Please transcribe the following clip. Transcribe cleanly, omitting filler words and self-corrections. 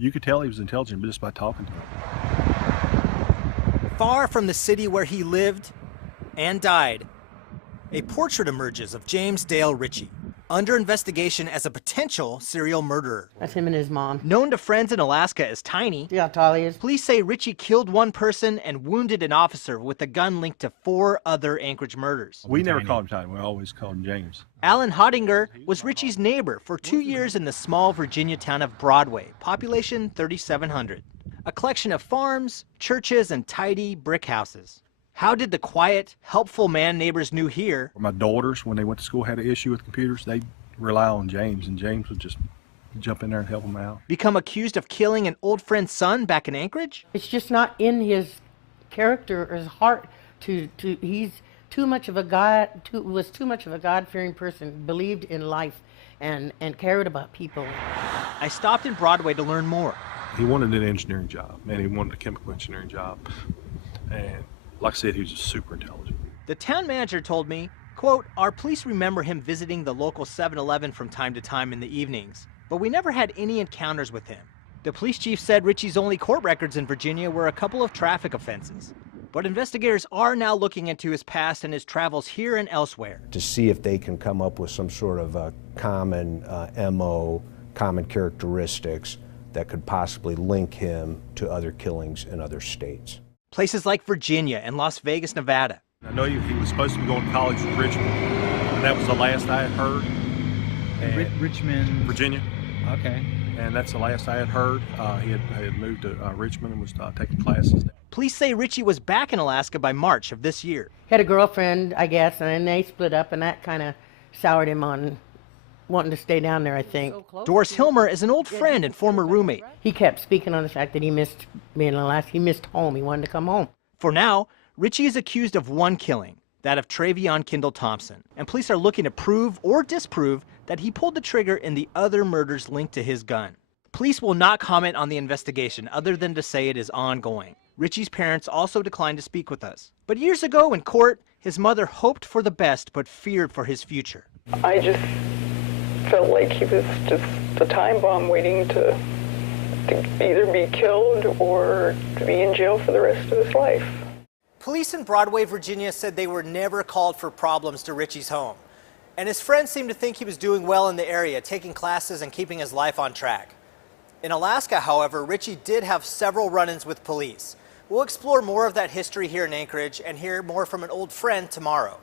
You could tell he was intelligent just by talking to him. Far from the city where he lived and died, a portrait emerges of James Dale Ritchie, under investigation as a potential serial murderer. That's him and his mom. Known to friends in Alaska as Tiny, See how tall he is? police say Ritchie killed one person and wounded an officer with a gun linked to 4 other Anchorage murders. We never called him Tiny. We always called him James. Alan Hottinger was Ritchie's neighbor for 2 years in the small Virginia town of Broadway, population 3,700. A collection of farms, churches, and tidy brick houses. How did the quiet, helpful man neighbors knew here? My daughters, when they went to school, had an issue with computers. They rely on James, and James would just jump in there and help them out. Become accused of killing an old friend's son back in Anchorage? It's just not in his character or his heart he's too much of a was too much of a God-fearing person, believed in life and cared about people. I stopped in Broadway to learn more. He wanted an engineering job, and he wanted a chemical engineering job. And like I said, he was just super intelligent. The town manager told me, quote, "Our police remember him visiting the local 7-Eleven from time to time in the evenings, but we never had any encounters with him." The police chief said Ritchie's only court records in Virginia were a couple of traffic offenses. But investigators are now looking into his past and his travels here and elsewhere. To see if they can come up with some sort of a common MO, common characteristics that could possibly link him to other killings in other states. Places like Virginia and Las Vegas, Nevada. I know he was supposed to be going to college in Richmond, and that was the last I had heard. Richmond? Virginia. Okay. And that's the last I had heard. He had moved to Richmond and was taking classes. Police say Ritchie was back in Alaska by March of this year. He had a girlfriend, I guess, and then they split up, and that kind of soured him on wanting to stay down there, I think. Doris Hilmer is an old friend and former roommate. He kept speaking on the fact that he missed being in Alaska. He missed home. He wanted to come home. For now, Ritchie is accused of one killing, that of Travion Kendall Thompson, and police are looking to prove or disprove that he pulled the trigger in the other murders linked to his gun. Police will not comment on the investigation other than to say it is ongoing. Ritchie's parents also declined to speak with us. But years ago in court, his mother hoped for the best but feared for his future. I just felt like he was just a time bomb waiting to either be killed or to be in jail for the rest of his life. Police in Broadway, Virginia said they were never called for problems to Ritchie's home. And his friends seemed to think he was doing well in the area, taking classes and keeping his life on track. In Alaska, however, Ritchie did have several run-ins with police. We'll explore more of that history here in Anchorage and hear more from an old friend tomorrow.